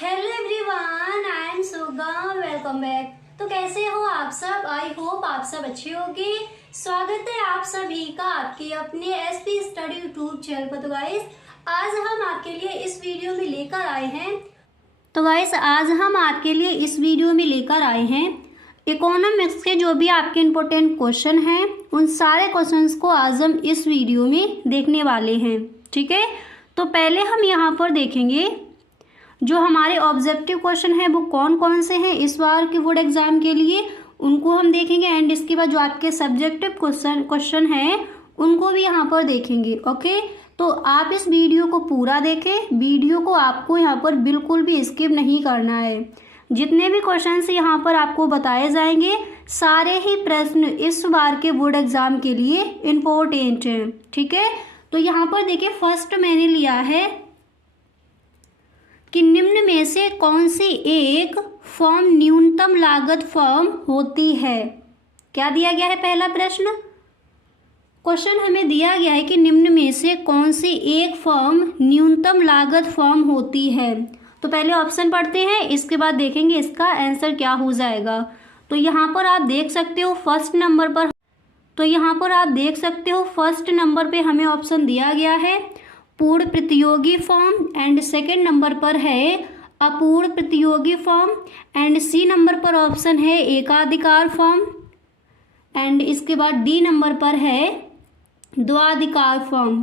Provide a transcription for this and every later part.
Hello everyone, I am Suga. Welcome back. तो कैसे हो आप सब? आई होप आप सब अच्छे होंगे। स्वागत है आप सभी का आपके अपने एसपी स्टडी यूट्यूब चैनल पर। तो गाइस आज हम आपके लिए इस वीडियो में लेकर आए हैं इकोनॉमिक्स के जो भी आपके इम्पोर्टेंट क्वेश्चन हैं, उन सारे क्वेश्चंस को आज हम इस वीडियो में देखने वाले हैं। ठीक है, तो पहले हम यहाँ पर देखेंगे जो हमारे ऑब्जेक्टिव क्वेश्चन है वो कौन कौन से हैं इस बार के बोर्ड एग्जाम के लिए, उनको हम देखेंगे। एंड इसके बाद जो आपके सब्जेक्टिव क्वेश्चन हैं उनको भी यहाँ पर देखेंगे। ओके, तो आप इस वीडियो को पूरा देखें। वीडियो को आपको यहाँ पर बिल्कुल भी स्किप नहीं करना है। जितने भी क्वेश्चन यहाँ पर आपको बताए जाएंगे, सारे ही प्रश्न इस बार के बोर्ड एग्जाम के लिए इम्पोर्टेंट हैं। ठीक है, तो यहाँ पर देखिए फर्स्ट मैंने लिया है कि निम्न में से कौन सी एक फर्म न्यूनतम लागत फर्म होती है। क्या दिया गया है? पहला प्रश्न क्वेश्चन हमें दिया गया है कि निम्न में से कौन सी एक फर्म न्यूनतम लागत फर्म होती है। तो पहले ऑप्शन पढ़ते हैं, इसके बाद देखेंगे इसका आंसर क्या हो जाएगा। तो यहाँ पर आप देख सकते हो फर्स्ट नंबर पर हमें ऑप्शन दिया गया है पूर्ण प्रतियोगी फॉर्म, एंड सेकंड नंबर पर है अपूर्ण प्रतियोगी फॉर्म, एंड सी नंबर पर ऑप्शन है एकाधिकार फॉर्म, एंड इसके बाद डी नंबर पर है द्वाधिकार फॉर्म।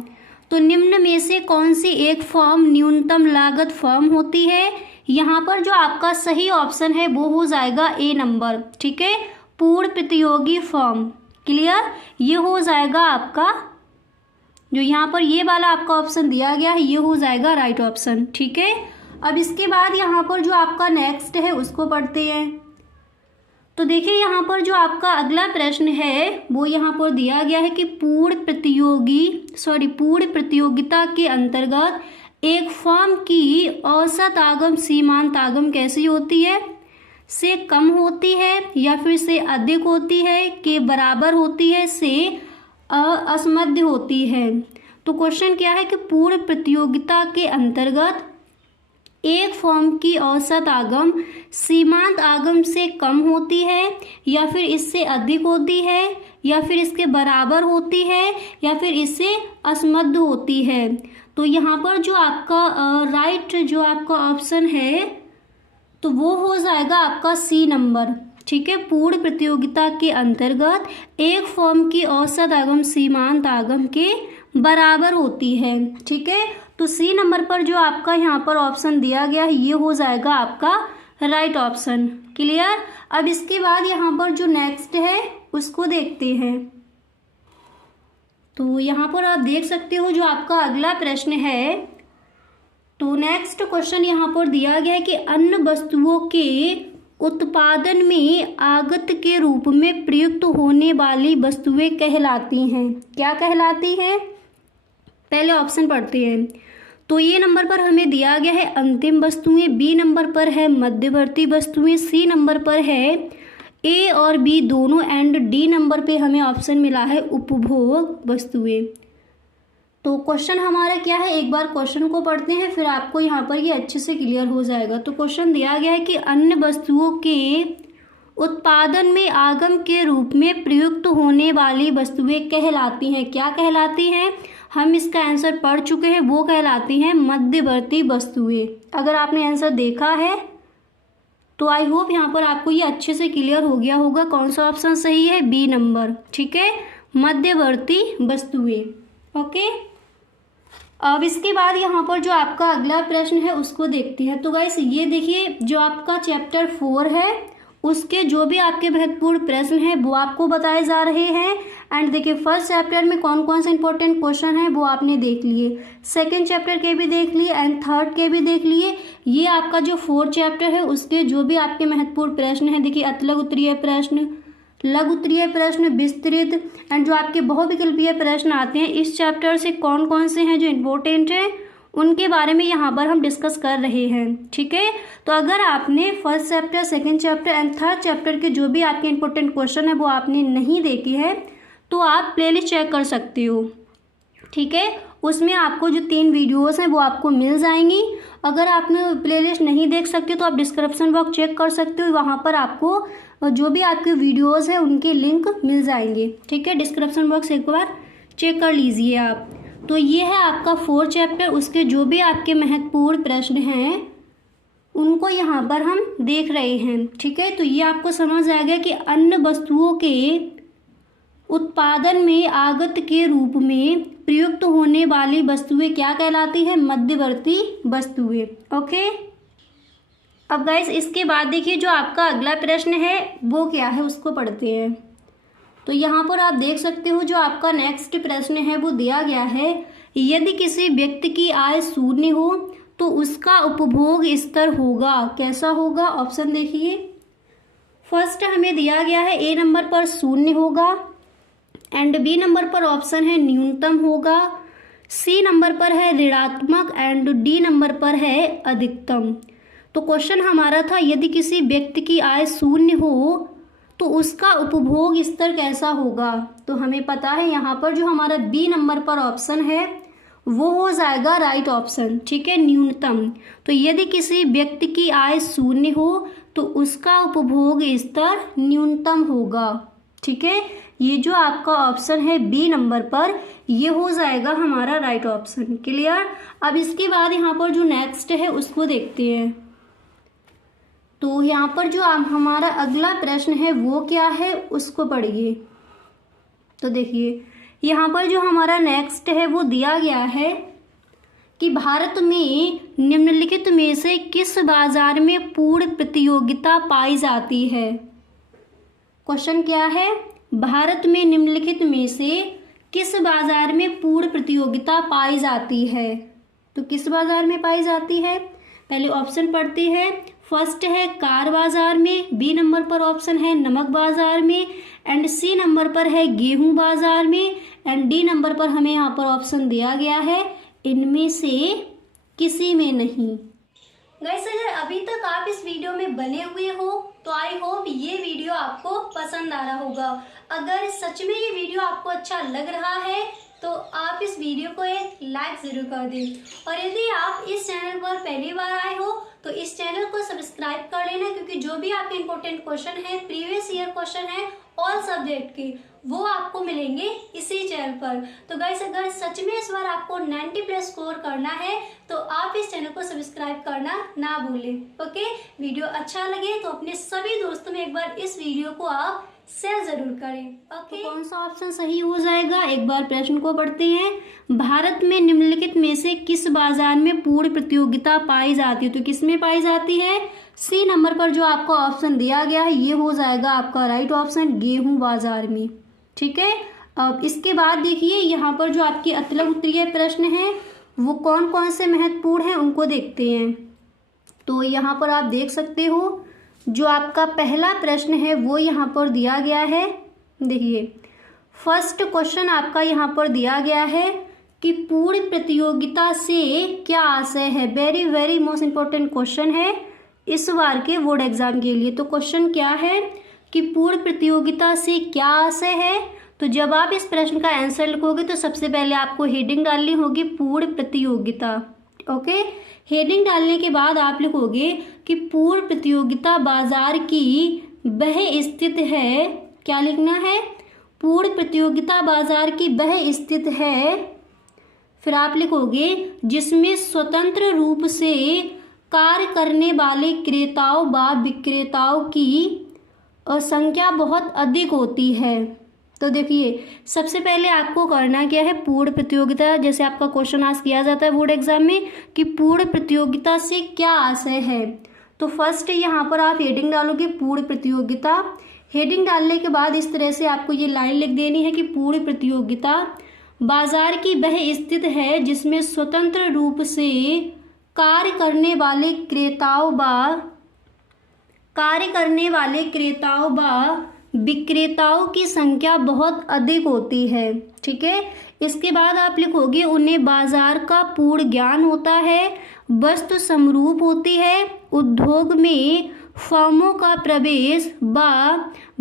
तो निम्न में से कौन सी एक फॉर्म न्यूनतम लागत फॉर्म होती है? यहाँ पर जो आपका सही ऑप्शन है वो हो जाएगा ए नंबर। ठीक है, पूर्ण प्रतियोगी फॉर्म। क्लियर, ये हो जाएगा आपका जो यहाँ पर ये वाला आपका ऑप्शन दिया गया है, ये हो जाएगा राइट ऑप्शन। ठीक है, अब इसके बाद यहाँ पर जो आपका नेक्स्ट है उसको पढ़ते हैं। तो देखिए यहाँ पर जो आपका अगला प्रश्न है वो यहाँ पर दिया गया है कि पूर्ण प्रतियोगिता के अंतर्गत एक फर्म की औसत आगम सीमांत आगम कैसी होती है? से कम होती है, या फिर से अधिक होती है, के बराबर होती है, से असमध्य होती है। तो क्वेश्चन क्या है कि पूर्ण प्रतियोगिता के अंतर्गत एक फर्म की औसत आगम सीमांत आगम से कम होती है, या फिर इससे अधिक होती है, या फिर इसके बराबर होती है, या फिर इससे असमध्य होती है। तो यहाँ पर जो आपका राइट जो आपका ऑप्शन है तो वो हो जाएगा आपका सी नंबर। ठीक है, पूर्ण प्रतियोगिता के अंतर्गत एक फर्म की औसत आगम सीमांत आगम के बराबर होती है। ठीक है, तो सी नंबर पर जो आपका यहाँ पर ऑप्शन दिया गया है ये हो जाएगा आपका राइट ऑप्शन। क्लियर, अब इसके बाद यहाँ पर जो नेक्स्ट है उसको देखते हैं। तो यहाँ पर आप देख सकते हो जो आपका अगला प्रश्न है। तो नेक्स्ट क्वेश्चन यहाँ पर दिया गया है कि अन्य वस्तुओं के उत्पादन में आगत के रूप में प्रयुक्त होने वाली वस्तुएं कहलाती हैं। क्या कहलाती हैं? पहले ऑप्शन पढ़ते हैं। तो ये नंबर पर हमें दिया गया है अंतिम वस्तुएं, बी नंबर पर है मध्यवर्ती वस्तुएं, सी नंबर पर है ए और बी दोनों, एंड डी नंबर पे हमें ऑप्शन मिला है उपभोग वस्तुएं। तो क्वेश्चन हमारा क्या है, एक बार क्वेश्चन को पढ़ते हैं फिर आपको यहाँ पर ये अच्छे से क्लियर हो जाएगा। तो क्वेश्चन दिया गया है कि अन्य वस्तुओं के उत्पादन में आगम के रूप में प्रयुक्त होने वाली वस्तुएं कहलाती हैं। क्या कहलाती हैं? हम इसका आंसर पढ़ चुके हैं, वो कहलाती हैं मध्यवर्ती वस्तुएं। अगर आपने आंसर देखा है तो आई होप यहाँ पर आपको ये अच्छे से क्लियर हो गया होगा कौन सा ऑप्शन सही है, बी नंबर। ठीक है, मध्यवर्ती वस्तुएं। ओके, अब इसके बाद यहाँ पर जो आपका अगला प्रश्न है उसको देखते हैं। तो गाइस ये देखिए जो आपका चैप्टर 4 है उसके जो भी आपके महत्वपूर्ण प्रश्न हैं वो आपको बताए जा रहे हैं। एंड देखिए फर्स्ट चैप्टर में कौन कौन से इंपॉर्टेंट क्वेश्चन हैं वो आपने देख लिए, सेकंड चैप्टर के भी देख लिए, एंड थर्ड के भी देख लिए। ये आपका जो 4th चैप्टर है उसके जो भी आपके महत्वपूर्ण प्रश्न हैं, देखिए अतलग उत्तरीय प्रश्न, लघु उत्तरीय प्रश्न, विस्तृत, एंड जो आपके बहुविकल्पीय प्रश्न आते हैं इस चैप्टर से कौन कौन से हैं जो इम्पोर्टेंट हैं उनके बारे में यहाँ पर हम डिस्कस कर रहे हैं। ठीक है, तो अगर आपने first chapter, second chapter and third chapter के जो भी आपके इंपॉर्टेंट क्वेश्चन है वो आपने नहीं देखे हैं तो आप प्लेलिस्ट चेक कर सकते हो। ठीक है। उसमें आपको जो 3 वीडियोस हैं वो आपको मिल जाएंगी। अगर आपने प्लेलिस्ट नहीं देख सकते तो आप डिस्क्रिप्शन बॉक्स चेक कर सकते हो, वहाँ पर आपको जो भी आपके वीडियोस हैं उनके लिंक मिल जाएंगे। ठीक है, डिस्क्रिप्शन बॉक्स एक बार चेक कर लीजिए आप। तो ये है आपका 4 चैप्टर, उसके जो भी आपके महत्वपूर्ण प्रश्न हैं उनको यहाँ पर हम देख रहे हैं। ठीक है, तो ये आपको समझ आ गया कि अन्य वस्तुओं के उत्पादन में आगत के रूप में प्रयुक्त होने वाली वस्तुएं क्या कहलाती है? मध्यवर्ती वस्तुएं। ओके, अब गाइस इसके बाद देखिए जो आपका अगला प्रश्न है वो क्या है उसको पढ़ते हैं। तो यहाँ पर आप देख सकते हो जो आपका नेक्स्ट प्रश्न है वो दिया गया है, यदि किसी व्यक्ति की आय शून्य हो तो उसका उपभोग स्तर होगा, कैसा होगा? ऑप्शन देखिए, फर्स्ट हमें दिया गया है ए नंबर पर शून्य होगा, एंड बी नंबर पर ऑप्शन है न्यूनतम होगा, सी नंबर पर है ऋणात्मक, एंड डी नंबर पर है अधिकतम। तो क्वेश्चन हमारा था यदि किसी व्यक्ति की आय शून्य हो तो उसका उपभोग स्तर कैसा होगा? तो हमें पता है यहाँ पर जो हमारा बी नंबर पर ऑप्शन है वो हो जाएगा राइट ऑप्शन। ठीक है, न्यूनतम। तो यदि किसी व्यक्ति की आय शून्य हो तो उसका उपभोग स्तर न्यूनतम होगा। ठीक है, ये जो आपका ऑप्शन है बी नंबर पर ये हो जाएगा हमारा राइट ऑप्शन। क्लियर? अब इसके बाद यहाँ पर जो नेक्स्ट है उसको देखते हैं। तो यहाँ पर जो हमारा अगला प्रश्न है वो क्या है उसको पढ़िए। तो देखिए यहाँ पर जो हमारा नेक्स्ट है वो दिया गया है कि भारत में निम्नलिखित में से किस बाजार में पूर्ण प्रतियोगिता पाई जाती है? क्वेश्चन क्या है? भारत में निम्नलिखित में से किस बाजार में पूर्ण प्रतियोगिता पाई जाती है? तो किस बाजार में पाई जाती है? पहले ऑप्शन पढ़ते हैं। फर्स्ट है कार बाजार में, बी नंबर पर ऑप्शन है नमक बाजार में, एंड सी नंबर पर है गेहूं बाजार में, एंड डी नंबर पर हमें यहाँ पर ऑप्शन दिया गया है इनमें से किसी में नहीं। गाइस अगर अभी तक आप इस वीडियो में बने हुए हो तो आई होप ये वीडियो आपको पसंद आ रहा होगा। अगर सच में ये वीडियो आपको अच्छा लग रहा है तो आप इस वीडियो को एक लाइक जरूर कर दें, और यदि आप इस चैनल पर पहली बार आए हो तो इस चैनल को सब्सक्राइब कर लेना, क्योंकि जो भी आपके इंपॉर्टेंट क्वेश्चन है, प्रीवियस ईयर क्वेश्चन है ऑल सब्जेक्ट के, वो आपको मिलेंगे इसी चैनल पर। तो गाइस अगर सच में इस बार आपको 90+ स्कोर करना है तो आप इस चैनल को सब्सक्राइब करना ना भूलें। ओके, वीडियो अच्छा लगे तो अपने सभी दोस्तों में एक बार इस वीडियो को आप शेयर जरूर करें। ओके, तो कौन सा ऑप्शन सही हो जाएगा? एक बार प्रश्न को पढ़ते हैं। भारत में निम्नलिखित में से किस बाजार में पूर्ण प्रतियोगिता पाई जाती है? तो किस में पाई जाती है? सी नंबर पर जो आपका ऑप्शन दिया गया है ये हो जाएगा आपका राइट ऑप्शन, गेहूं बाजार में। ठीक है, अब इसके बाद देखिए यहाँ पर जो आपके अतलब उत्तरीय प्रश्न है वो कौन कौन से महत्वपूर्ण हैं उनको देखते हैं। तो यहाँ पर आप देख सकते हो जो आपका पहला प्रश्न है वो यहाँ पर दिया गया है। देखिए फर्स्ट क्वेश्चन आपका यहाँ पर दिया गया है कि पूर्ण प्रतियोगिता से क्या आशय है? Very very most important question है इस बार के बोर्ड एग्जाम के लिए। तो क्वेश्चन क्या है कि पूर्ण प्रतियोगिता से क्या आशय है? तो जब आप इस प्रश्न का आंसर लिखोगे तो सबसे पहले आपको हेडिंग डालनी होगी पूर्ण प्रतियोगिता। ओके, हेडिंग डालने के बाद आप लिखोगे कि पूर्ण प्रतियोगिता बाजार की वह स्थिति है। क्या लिखना है? पूर्ण प्रतियोगिता बाजार की वह स्थिति है। फिर आप लिखोगे जिसमें स्वतंत्र रूप से कार्य करने वाले क्रेताओं व विक्रेताओं की संख्या बहुत अधिक होती है। तो देखिए सबसे पहले आपको करना क्या है? पूर्ण प्रतियोगिता, जैसे आपका क्वेश्चन आस्क किया जाता है बोर्ड एग्जाम में कि पूर्ण प्रतियोगिता से क्या आशय है। तो फर्स्ट यहाँ पर आप हेडिंग डालोगे पूर्ण प्रतियोगिता। हेडिंग डालने के बाद इस तरह से आपको ये लाइन लिख देनी है कि पूर्ण प्रतियोगिता बाजार की वह स्थिति है जिसमें स्वतंत्र रूप से कार्य करने वाले क्रेताओं व विक्रेताओं की संख्या बहुत अधिक होती है। ठीक है, इसके बाद आप लिखोगे उन्हें बाजार का पूर्ण ज्ञान होता है, वस्तु समरूप होती है, उद्योग में फर्मों का प्रवेश व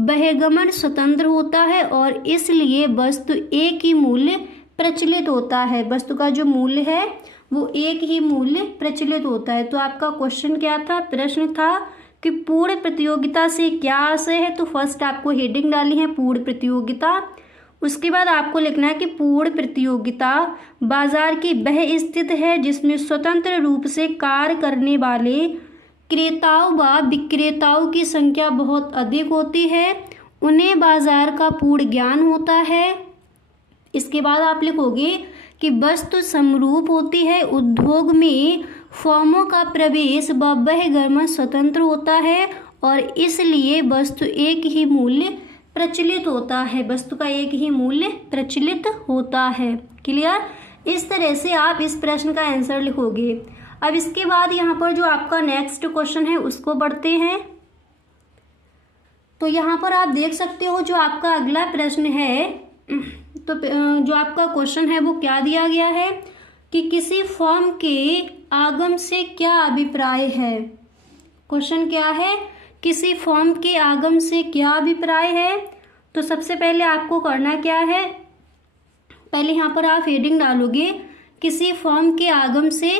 बहिर्गमन स्वतंत्र होता है और इसलिए वस्तु एक ही मूल्य प्रचलित होता है। वस्तु का जो मूल्य है वो एक ही मूल्य प्रचलित होता है। तो आपका क्वेश्चन क्या था, प्रश्न था कि पूर्ण प्रतियोगिता से क्या आशय है। तो फर्स्ट आपको हेडिंग डाली है पूर्ण प्रतियोगिता। उसके बाद आपको लिखना है कि पूर्ण प्रतियोगिता बाजार की वह स्थिति है जिसमें स्वतंत्र रूप से कार्य करने वाले क्रेताओं व विक्रेताओं की संख्या बहुत अधिक होती है, उन्हें बाजार का पूर्ण ज्ञान होता है। इसके बाद आप लिखोगे कि वस्तु समरूप होती है, उद्योग में फर्मों का प्रवेश व बहिर्गमन स्वतंत्र होता है और इसलिए वस्तु एक ही मूल्य प्रचलित होता है। वस्तु का एक ही मूल्य प्रचलित होता है। क्लियर? इस तरह से आप इस प्रश्न का आंसर लिखोगे। अब इसके बाद यहाँ पर जो आपका नेक्स्ट क्वेश्चन है उसको पढ़ते हैं। तो यहाँ पर आप देख सकते हो जो आपका अगला प्रश्न है, तो जो आपका क्वेश्चन है वो क्या दिया गया है कि किसी फर्म के आगम से क्या अभिप्राय है। क्वेश्चन क्या है, किसी फर्म के आगम से क्या अभिप्राय है। तो सबसे पहले आपको करना क्या है, पहले यहाँ पर आप हेडिंग डालोगे किसी फर्म के आगम से।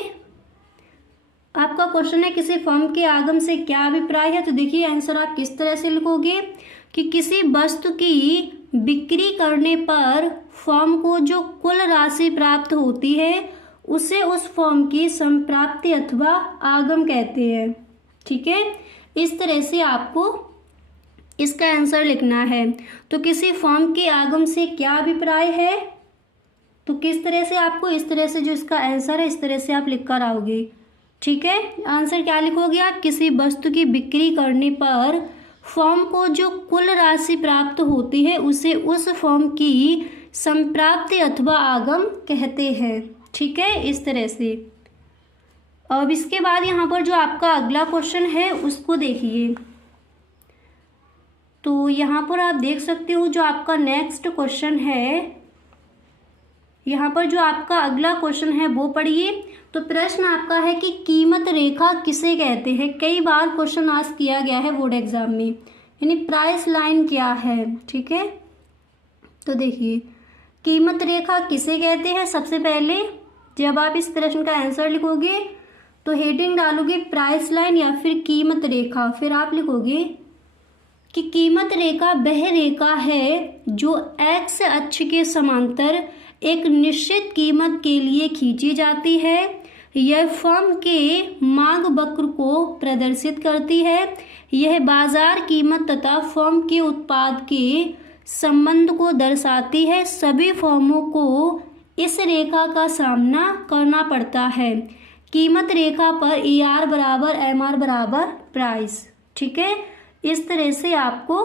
आपका क्वेश्चन है किसी फर्म के आगम से क्या अभिप्राय है। तो देखिए आंसर आप किस तरह से लिखोगे कि किसी वस्तु की बिक्री करने पर फर्म को जो कुल राशि प्राप्त होती है उसे उस फर्म की संप्राप्ति अथवा आगम कहते हैं। ठीक है, इस तरह से आपको इसका आंसर लिखना है। तो किसी फर्म के आगम से क्या अभिप्राय है, तो किस तरह से आपको इस तरह से जो इसका आंसर है इस तरह से आप लिख कर आओगे। ठीक है, आंसर क्या लिखोगे आप, किसी वस्तु की बिक्री करने पर फर्म को जो कुल राशि प्राप्त होती है उसे उस फर्म की संप्राप्ति अथवा आगम कहते हैं। ठीक है, इस तरह से। अब इसके बाद यहाँ पर जो आपका अगला क्वेश्चन है उसको देखिए। तो यहाँ पर आप देख सकते हो जो आपका नेक्स्ट क्वेश्चन है, यहाँ पर जो आपका अगला क्वेश्चन है वो पढ़िए। तो प्रश्न आपका है कि कीमत रेखा किसे कहते हैं। कई बार क्वेश्चन आस्क किया गया है बोर्ड एग्जाम में, यानी प्राइस लाइन क्या है। ठीक है, तो देखिए कीमत रेखा किसे कहते हैं। सबसे पहले जब आप इस प्रश्न का आंसर लिखोगे तो हेडिंग डालोगे प्राइस लाइन या फिर कीमत रेखा। फिर आप लिखोगे कि कीमत रेखा वह रेखा है जो एक्स अक्ष के समांतर एक निश्चित कीमत के लिए खींची जाती है। यह फर्म के मांग वक्र को प्रदर्शित करती है। यह बाजार कीमत तथा फर्म के उत्पाद के संबंध को दर्शाती है। सभी फर्मों को इस रेखा का सामना करना पड़ता है। कीमत रेखा पर AR बराबर MR बराबर प्राइस। ठीक है, इस तरह से आपको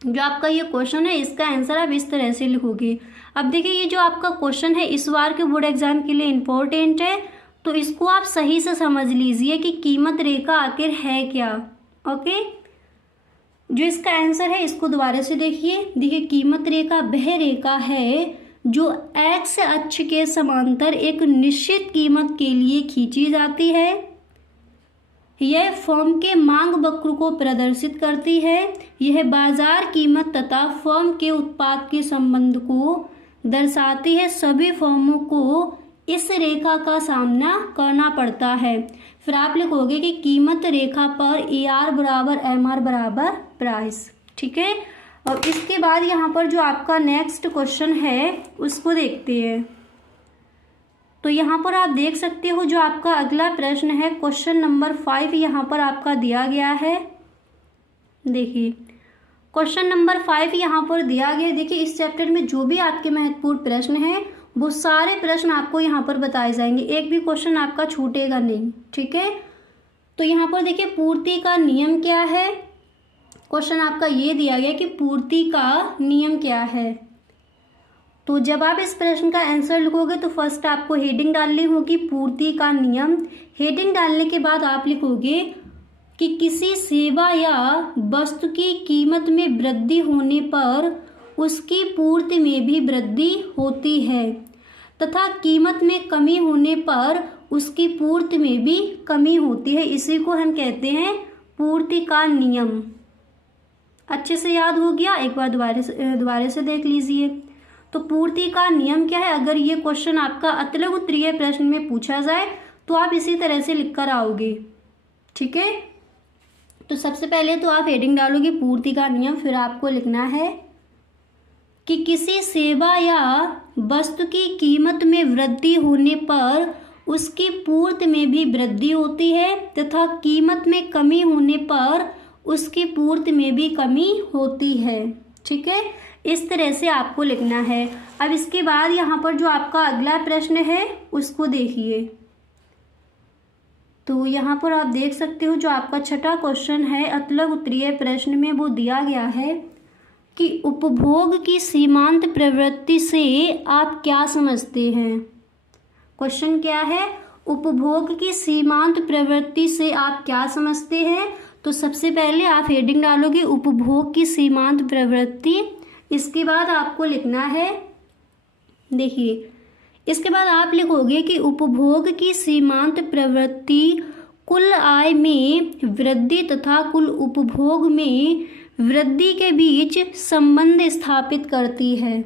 जो आपका ये क्वेश्चन है इसका आंसर आप इस तरह से लिखोगे। अब देखिए ये जो आपका क्वेश्चन है इस बार के बोर्ड एग्जाम के लिए इम्पोर्टेंट है, तो इसको आप सही से समझ लीजिए कि कीमत रेखा आखिर है क्या। ओके, जो इसका आंसर है इसको दोबारा से देखिए। देखिए कीमत रेखा वह रेखा है जो एक्स अक्ष के समांतर एक निश्चित कीमत के लिए खींची जाती है। यह फर्म के मांग वक्र को प्रदर्शित करती है। यह बाजार कीमत तथा फर्म के उत्पाद के संबंध को दर्शाती है। सभी फर्मों को इस रेखा का सामना करना पड़ता है। फिर आप लिखोगे कि कीमत रेखा पर AR बराबर MR बराबर प्राइस। ठीक है, और इसके बाद यहाँ पर जो आपका नेक्स्ट क्वेश्चन है उसको देखते हैं। तो यहाँ पर आप देख सकते हो जो आपका अगला प्रश्न है क्वेश्चन नंबर 5 यहाँ पर आपका दिया गया है। देखिए क्वेश्चन नंबर 5 यहाँ पर दिया गया। देखिए इस चैप्टर में जो भी आपके महत्वपूर्ण प्रश्न हैं वो सारे प्रश्न आपको यहाँ पर बताए जाएंगे, एक भी क्वेश्चन आपका छूटेगा नहीं। ठीक है, तो यहाँ पर देखिए पूर्ति का नियम क्या है। क्वेश्चन आपका ये दिया गया कि पूर्ति का नियम क्या है। तो जब आप इस प्रश्न का आंसर लिखोगे तो फर्स्ट आपको हेडिंग डालनी होगी पूर्ति का नियम। हेडिंग डालने के बाद आप लिखोगे कि किसी सेवा या वस्तु की कीमत में वृद्धि होने पर उसकी पूर्ति में भी वृद्धि होती है तथा कीमत में कमी होने पर उसकी पूर्ति में भी कमी होती है। इसी को हम कहते हैं पूर्ति का नियम। अच्छे से याद हो गया, एक बार दोबारा से देख लीजिए। तो पूर्ति का नियम क्या है, अगर ये क्वेश्चन आपका अतलग उत्तरीय प्रश्न में पूछा जाए तो आप इसी तरह से लिख कर आओगे। ठीक है, तो सबसे पहले तो आप हेडिंग डालोगे पूर्ति का नियम, फिर आपको लिखना है कि किसी सेवा या वस्तु की कीमत में वृद्धि होने पर उसकी पूर्ति में भी वृद्धि होती है तथा कीमत में कमी होने पर उसकी पूर्ति में भी कमी होती है। ठीक है, इस तरह से आपको लिखना है। अब इसके बाद यहाँ पर जो आपका अगला प्रश्न है उसको देखिए। तो यहाँ पर आप देख सकते हो जो आपका छठा क्वेश्चन है अतलग उत्तरीय प्रश्न में, वो दिया गया है कि उपभोग की सीमांत प्रवृत्ति से आप क्या समझते हैं। क्वेश्चन क्या है, उपभोग की सीमांत प्रवृत्ति से आप क्या समझते हैं। तो सबसे पहले आप हेडिंग डालोगे उपभोग की सीमांत प्रवृत्ति, इसके बाद आपको लिखना है, देखिए इसके बाद आप लिखोगे कि उपभोग की सीमांत प्रवृत्ति कुल आय में वृद्धि तथा कुल उपभोग में वृद्धि के बीच संबंध स्थापित करती है।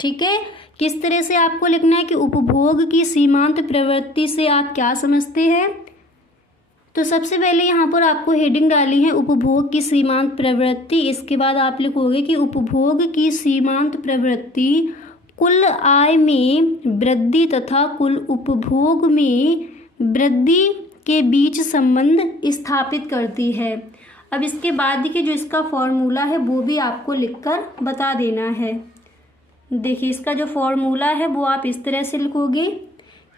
ठीक है, किस तरह से आपको लिखना है कि उपभोग की सीमांत प्रवृत्ति से आप क्या समझते हैं। तो सबसे पहले यहाँ पर आपको हेडिंग डाली है उपभोग की सीमांत प्रवृत्ति, इसके बाद आप लिखोगे कि उपभोग की सीमांत प्रवृत्ति कुल आय में वृद्धि तथा कुल उपभोग में वृद्धि के बीच संबंध स्थापित करती है। अब इसके बाद देखिए जो इसका फॉर्मूला है वो भी आपको लिखकर बता देना है। देखिए इसका जो फॉर्मूला है वो आप इस तरह से लिखोगे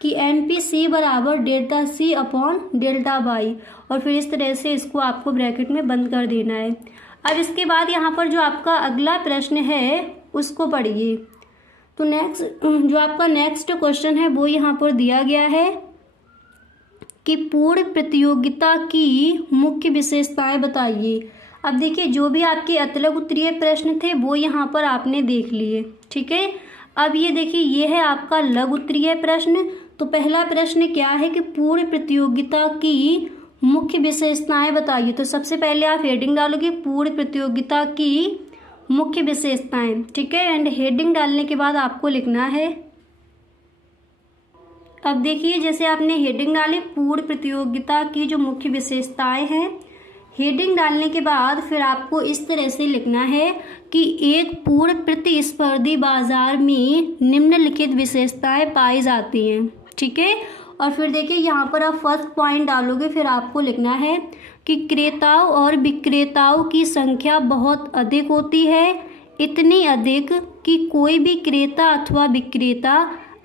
कि NPC बराबर delta C upon delta Y, और फिर इस तरह से इसको आपको ब्रैकेट में बंद कर देना है। अब इसके बाद यहाँ पर जो आपका अगला प्रश्न है उसको पढ़िए। तो जो आपका नेक्स्ट क्वेश्चन है वो यहाँ पर दिया गया है कि पूर्ण प्रतियोगिता की मुख्य विशेषताएं बताइए। अब देखिए जो भी आपके अतलग उत्तरीय प्रश्न थे वो यहाँ पर आपने देख लिए। ठीक है, अब ये देखिए ये है आपका लघु उत्तरीय प्रश्न। तो पहला प्रश्न क्या है कि पूर्ण प्रतियोगिता की मुख्य विशेषताएं बताइए। तो सबसे पहले आप हेडिंग डालोगे पूर्ण प्रतियोगिता की मुख्य विशेषताएं। ठीक है, एंड हेडिंग डालने के बाद आपको लिखना है, अब देखिए जैसे आपने हेडिंग डाली पूर्ण प्रतियोगिता की जो मुख्य विशेषताएं हैं, हेडिंग डालने के बाद फिर आपको इस तरह से लिखना है कि एक पूर्ण प्रतिस्पर्धी बाजार में निम्नलिखित विशेषताएं पाई जाती हैं। ठीक है, और फिर देखिए यहाँ पर आप फर्स्ट पॉइंट डालोगे, फिर आपको लिखना है कि क्रेताओं और विक्रेताओं की संख्या बहुत अधिक होती है, इतनी अधिक कि कोई भी क्रेता अथवा विक्रेता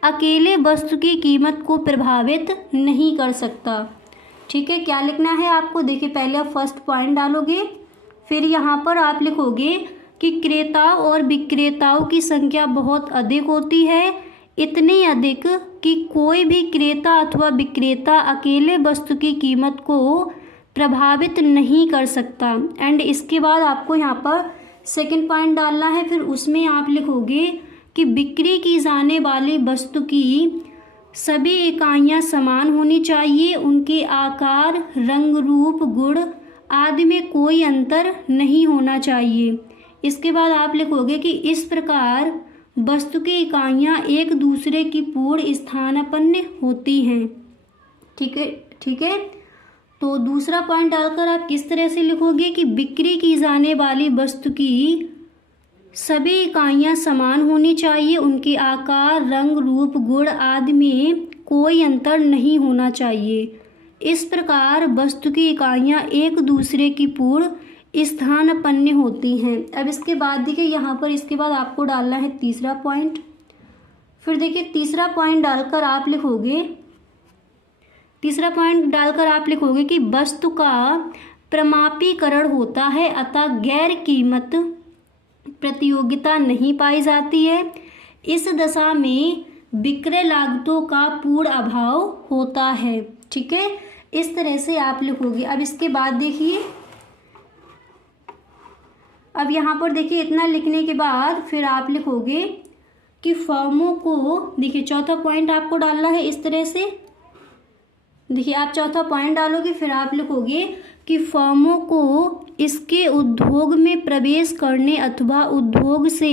अकेले वस्तु की कीमत को प्रभावित नहीं कर सकता। ठीक है, क्या लिखना है आपको, देखिए पहले आप फर्स्ट पॉइंट डालोगे, फिर यहाँ पर आप लिखोगे कि क्रेताओं और विक्रेताओं की संख्या बहुत अधिक होती है, इतनी अधिक कि कोई भी क्रेता अथवा विक्रेता अकेले वस्तु की कीमत को प्रभावित नहीं कर सकता। एंड इसके बाद आपको यहाँ पर सेकंड पॉइंट डालना है, फिर उसमें आप लिखोगे कि बिक्री की जाने वाली वस्तु की सभी इकाइयाँ समान होनी चाहिए, उनके आकार, रंग, रूप, गुण आदि में कोई अंतर नहीं होना चाहिए। इसके बाद आप लिखोगे कि इस प्रकार वस्तु की इकाइयाँ एक दूसरे की पूर्ण स्थानापन्न होती हैं। ठीक है, ठीक है, तो दूसरा पॉइंट डालकर आप किस तरह से लिखोगे कि बिक्री की जाने वाली वस्तु की सभी इकाइयाँ समान होनी चाहिए, उनके आकार, रंग, रूप, गुण आदि में कोई अंतर नहीं होना चाहिए। इस प्रकार वस्तु की इकाइयाँ एक दूसरे की पूर्ण स्थानापन्न होती हैं। अब इसके बाद देखिए यहाँ पर इसके बाद आपको डालना है तीसरा पॉइंट। फिर देखिए तीसरा पॉइंट डालकर आप लिखोगे कि वस्तु का प्रमापीकरण होता है, अतः गैर कीमत प्रतियोगिता नहीं पाई जाती है। इस दशा में विक्रय लागतों का पूर्ण अभाव होता है। ठीक है, इस तरह से आप लिखोगे। अब इसके बाद देखिए, अब यहाँ पर देखिए इतना लिखने के बाद फिर आप लिखोगे कि फर्मों को, देखिए चौथा पॉइंट आपको डालना है इस तरह से। देखिए आप चौथा पॉइंट डालोगे, फिर आप लिखोगे कि फर्मों को इसके उद्योग में प्रवेश करने अथवा उद्योग से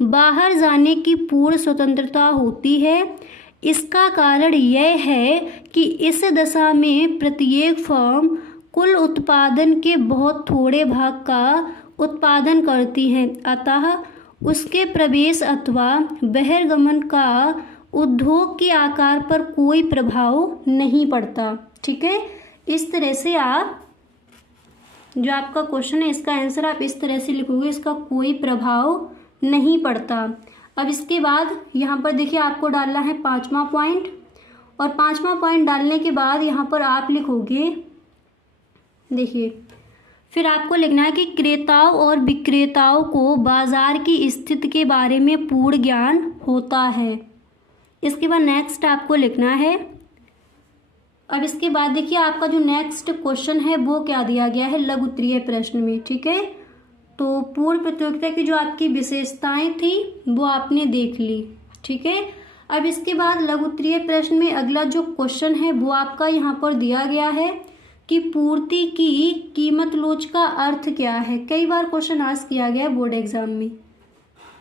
बाहर जाने की पूर्ण स्वतंत्रता होती है। इसका कारण यह है कि इस दशा में प्रत्येक फर्म कुल उत्पादन के बहुत थोड़े भाग का उत्पादन करती है, अतः उसके प्रवेश अथवा बहिर्गमन का उद्योग के आकार पर कोई प्रभाव नहीं पड़ता। ठीक है, इस तरह से आप जो आपका क्वेश्चन है इसका आंसर आप इस तरह से लिखोगे, इसका कोई प्रभाव नहीं पड़ता। अब इसके बाद यहाँ पर देखिए आपको डालना है 5वां पॉइंट, और 5वां पॉइंट डालने के बाद यहाँ पर आप लिखोगे, देखिए फिर आपको लिखना है कि क्रेताओं और विक्रेताओं को बाजार की स्थिति के बारे में पूर्ण ज्ञान होता है। इसके बाद नेक्स्ट आपको लिखना है। अब इसके बाद देखिए आपका जो नेक्स्ट क्वेश्चन है वो क्या दिया गया है लघु उत्तरीय प्रश्न में। ठीक है, तो पूर्व प्रतियोगिता की जो आपकी विशेषताएं थी वो आपने देख ली। ठीक है, अब इसके बाद लघु उत्तरीय प्रश्न में अगला जो क्वेश्चन है वो आपका यहाँ पर दिया गया है कि पूर्ति की कीमत लोच का अर्थ क्या है। कई बार क्वेश्चन आस्क किया गया है बोर्ड एग्जाम में।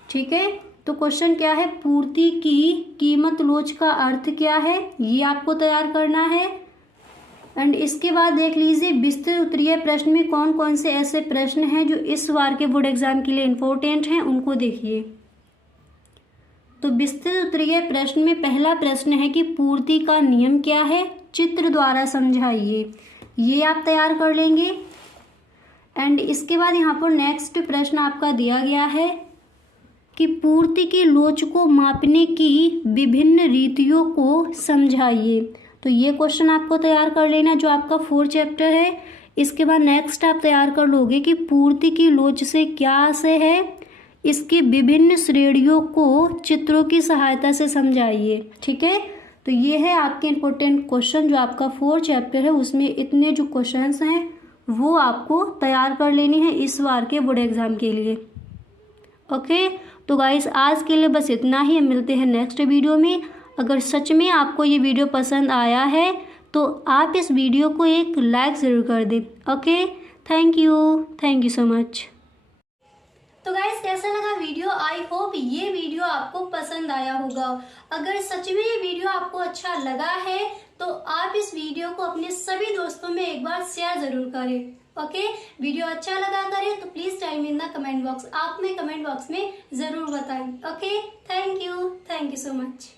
ठीक है, तो क्वेश्चन क्या है, पूर्ति की कीमत लोच का अर्थ क्या है, ये आपको तैयार करना है। एंड इसके बाद देख लीजिए विस्तृत उत्तरीय प्रश्न में कौन कौन से ऐसे प्रश्न हैं जो इस बार के बोर्ड एग्जाम के लिए इम्पोर्टेंट हैं, उनको देखिए। तो विस्तृत उत्तरीय प्रश्न में पहला प्रश्न है कि पूर्ति का नियम क्या है, चित्र द्वारा समझाइए, ये आप तैयार कर लेंगे। एंड इसके बाद यहाँ पर नेक्स्ट प्रश्न आपका दिया गया है कि पूर्ति की लोच को मापने की विभिन्न रीतियों को समझाइए, तो ये क्वेश्चन आपको तैयार कर लेना जो आपका 4 चैप्टर है। इसके बाद नेक्स्ट आप तैयार कर लोगे कि पूर्ति की लोच से क्या आशय है, इसकी विभिन्न श्रेणियों को चित्रों की सहायता से समझाइए। ठीक है, तो ये है आपके इम्पोर्टेंट क्वेश्चन जो आपका 4 चैप्टर है, उसमें इतने जो क्वेश्चंस हैं वो आपको तैयार कर लेनी है इस बार के बोर्ड एग्जाम के लिए। ओके, तो गाइस आज के लिए बस इतना ही, हम मिलते हैं नेक्स्ट वीडियो में। अगर सच में आपको ये वीडियो पसंद आया है तो आप इस वीडियो को एक लाइक ज़रूर कर दें। Okay, thank you so much. तो गाइस कैसा लगा वीडियो, आई होप ये वीडियो आपको पसंद आया होगा। अगर सच में ये वीडियो आपको अच्छा लगा है तो आप इस वीडियो को अपने सभी दोस्तों में एक बार शेयर जरूर करें। ओके, वीडियो अच्छा लगा करे तो please time in the comment box, आप में कमेंट बॉक्स में जरूर बताएं। Okay, thank you so much.